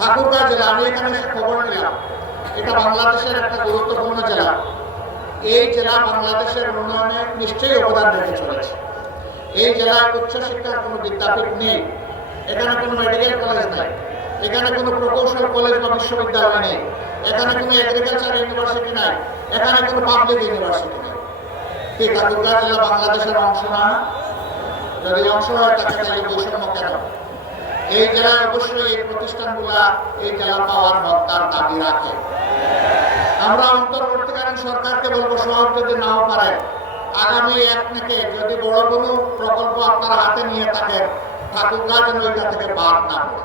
ঠাকুরগাঁ জেলা আমি এখানে খবর নিলাম, এটা বাংলাদেশের একটা গুরুত্বপূর্ণ জেলা। এই জেলা বাংলাদেশের উন্নয়নে নিশ্চয়ই অবদান রেখে চলেছে। এই জেলায় উচ্চশিক্ষার কোনো বিদ্যাপীঠ নেই, এখানে কোনো মেডিকেল কলেজ নাই, এখানে কোনো প্রকৌশল কলেজ বা বিশ্ববিদ্যালয় নেই, এখানে কোনো এগ্রিকালচার ইউনিভার্সিটি নাই, এখানে কোনো পাবলিক ইউনিভার্সিটি নেই। কি, ঠাকুরগাঁ জেলা বাংলাদেশের অংশ না? যদি অংশ হয়, তাকে তাহলে বৈষম্য কেন? এই জেলায় অবশ্যই এই প্রতিষ্ঠানগুলা, এই জেলা পাওয়ার হক তার দাবি রাখে। আমরা অন্তর্বর্তীকালীন সরকারকে বলব সহজ যদি নাও পারে আগামী এক থেকে যদি বড় কোনো প্রকল্প আপনারা হাতে নিয়ে থাকেন ঠাকুরগাঁ যেন ওইটা থেকে বাদ না পড়ে।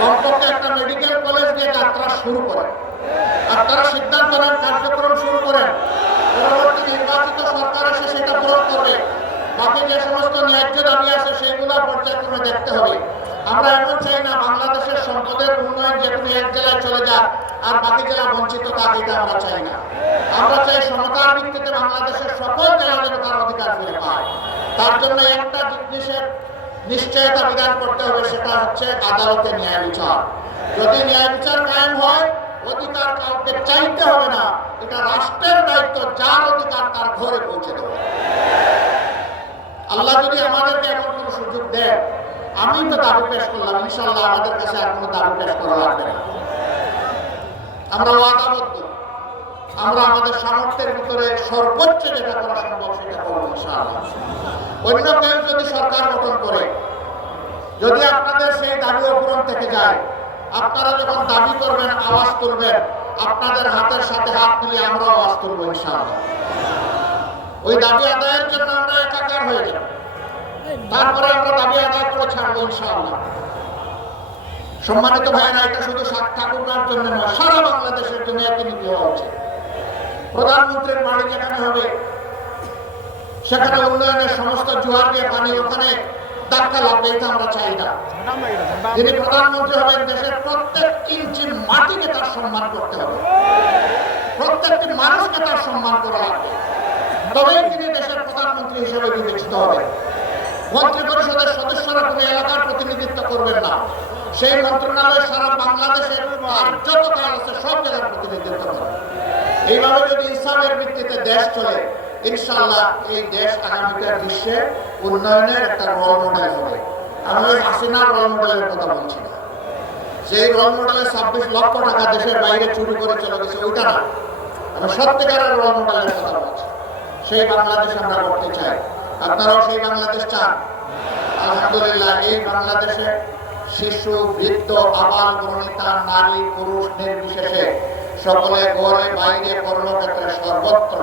কমপক্ষে একটা মেডিকেল কলেজ দিয়ে যাত্রা শুরু করেন। আপনারা সিদ্ধান্ত নেন, কার্যক্রম শুরু করেন। পরবর্তী নির্বাচিত সরকার এসে সেটা পূরণ করবে। বাকি যে সমস্ত ন্যায্য দাবি আছে, সেগুলো পর্যায়ক্রমে দেখতে হবে। আমরা এমন চাই না বাংলাদেশের সম্পদের উন্নয়ন যে কোনো এক জেলায় চলে যাক, আর বাকি জেলা বঞ্চিত থাক এটা আমরা চাই না। আমরা চাই সমতার ভিত্তিতে বাংলাদেশের সকল জেলা যেন তার অধিকার ফিরে পায়। তার জন্য একটা জিনিসের নিশ্চয়তা বিধান করতে হবে, সেটা হচ্ছে আদালতে ন্যায় বিচার। যদি ন্যায় বিচার কায়েম হয়, অধিকার কাউকে চাইতে হবে না, এটা রাষ্ট্রের দায়িত্ব, যার অধিকার তার ঘরে পৌঁছে দেবে। আল্লাহ যদি আমাদেরকে এমন কোনো সুযোগ দেয় আমি তো দাবি পেশ করলাম ইনশাল্লাহ আমাদের কাছে আর কোনো দাবি পেশ করা লাগবে না। আমরা ওয়াদাবদ্ধ আমরা আমাদের সামর্থ্যের ভিতরে সর্বোচ্চ যেটা করা সম্ভব সেটা করব অন্য কেউ যদি সরকার গঠন করে, যদি আপনাদের সেই দাবি অপূরণ থেকে যায়, আপনারা যখন দাবি করবেন, আওয়াজ তুলবেন, আপনাদের হাতের সাথে হাত মিলিয়ে আমরাও আওয়াজ তুলবো, ইনশাআল্লাহ। ওই দাবি আদায়ের জন্য আমরা একাকার হয়ে যাব। তারপরে আমরা দাবি আদায় করে ছাড়বো ইনশাআল্লাহ। সম্মানিত ভাইয়েরা, এটা শুধু সাত ঠাকুরগার জন্য নয়, সারা বাংলাদেশের জন্য একই নীতি হওয়া উচিত। প্রধানমন্ত্রীর বাড়ি যেখানে হবে। সেখানে উন্নয়নের সমস্ত জোয়ার দিয়ে পানি, ওখানে আমরা চাই না। যিনি প্রধানমন্ত্রী হবেন, দেশের প্রত্যেক ইঞ্চি মাটিকে তার সম্মান করতে হবে। প্রত্যেকটি মানুষকে তার সম্মান করা লাগবে। তবেই তিনি দেশের প্রধানমন্ত্রী হিসেবে বিবেচিত হবেন। মন্ত্রী পরিষদের সদস্যরা কোনো এলাকার প্রতিনিধিত্ব করবেন না। সেই মন্ত্রণালয় সারা বাংলাদেশের তার যত কাজ আছে সব জায়গার প্রতিনিধিত্ব করবে। এইভাবে যদি ইসলামের ভিত্তিতে দেশ চলে ইনশাল্লাহ এই দেশ আগামীকার বিশ্বে উন্নয়নের একটা রোল মডেল হবে। আমি ওই হাসিনার রোল মডেলের কথা বলছি না। সেই রোল মডেলে ছাব্বিশ লক্ষ টাকা দেশের বাইরে চুরি করে চলে গেছে, ওইটা না। আমি সত্যিকারের রোল মডেলের কথা বলছি। সেই বাংলাদেশ আমরা করতে চাই। আপনারাও সেই বাংলাদেশ চান? আলহামদুলিল্লাহ, এই বাংলাদেশে শিশু, বৃদ্ধ, আবাল বনিতা, নারী, পুরুষ নির্বিশেষে সকলে ঘরে, বাইরে কর্মক্ষেত্রে সর্বত্র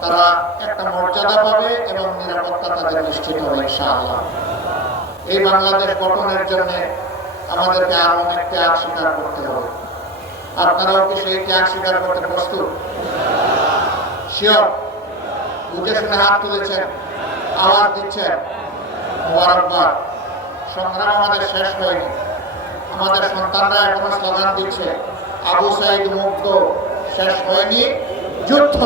তারা একটা মর্যাদা পাবে এবং নিরাপত্তা তাদের নিশ্চিত হবে, ইনশাআল্লাহ। এই বাংলাদেশ গঠনের জন্য আমাদেরকে আরও অনেক ত্যাগ স্বীকার করতে হবে। আপনারাও কি সেই ত্যাগ স্বীকার করতে প্রস্তুত? শিওর শুনে হাত তুলেছেন? আওয়াজ দিচ্ছেন মোবারকবাদ। সংগ্রাম আমাদের শেষ হয়নি। আমাদের সন্তানরা এখনও স্লোগান দিচ্ছে, আবু সাইদ মুক্ত শেষ হয়নি, যুদ্ধ।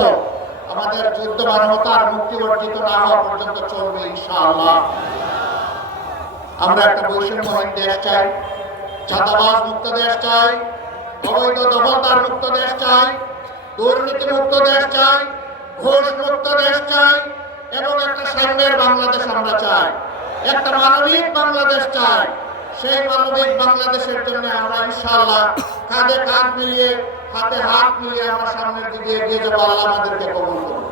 আমাদের যুদ্ধ মানবতার মুক্তি অর্জিত না হওয়া পর্যন্ত চলবে ইনশাআল্লাহ। আমরা একটা বৈষম্যহীন দেশ চাই ছাতাবাস মুক্ত দেশ চাই, অবৈধ দখলদার মুক্ত দেশ চাই দুর্নীতি মুক্ত দেশ চাই, ঘোষ মুক্ত দেশ সাম্যের বাংলাদেশ আমরা চাই। একটা মানবিক বাংলাদেশ চাই। সেই মানবিক বাংলাদেশের জন্য আমরা ইনশাআল্লাহ কাঁধে কাঁধ মিলিয়ে, হাতে হাত মিলিয়ে আমরা সামনের দিকে এগিয়ে যাব। আল্লাহ আমাদেরকে কবুল করুন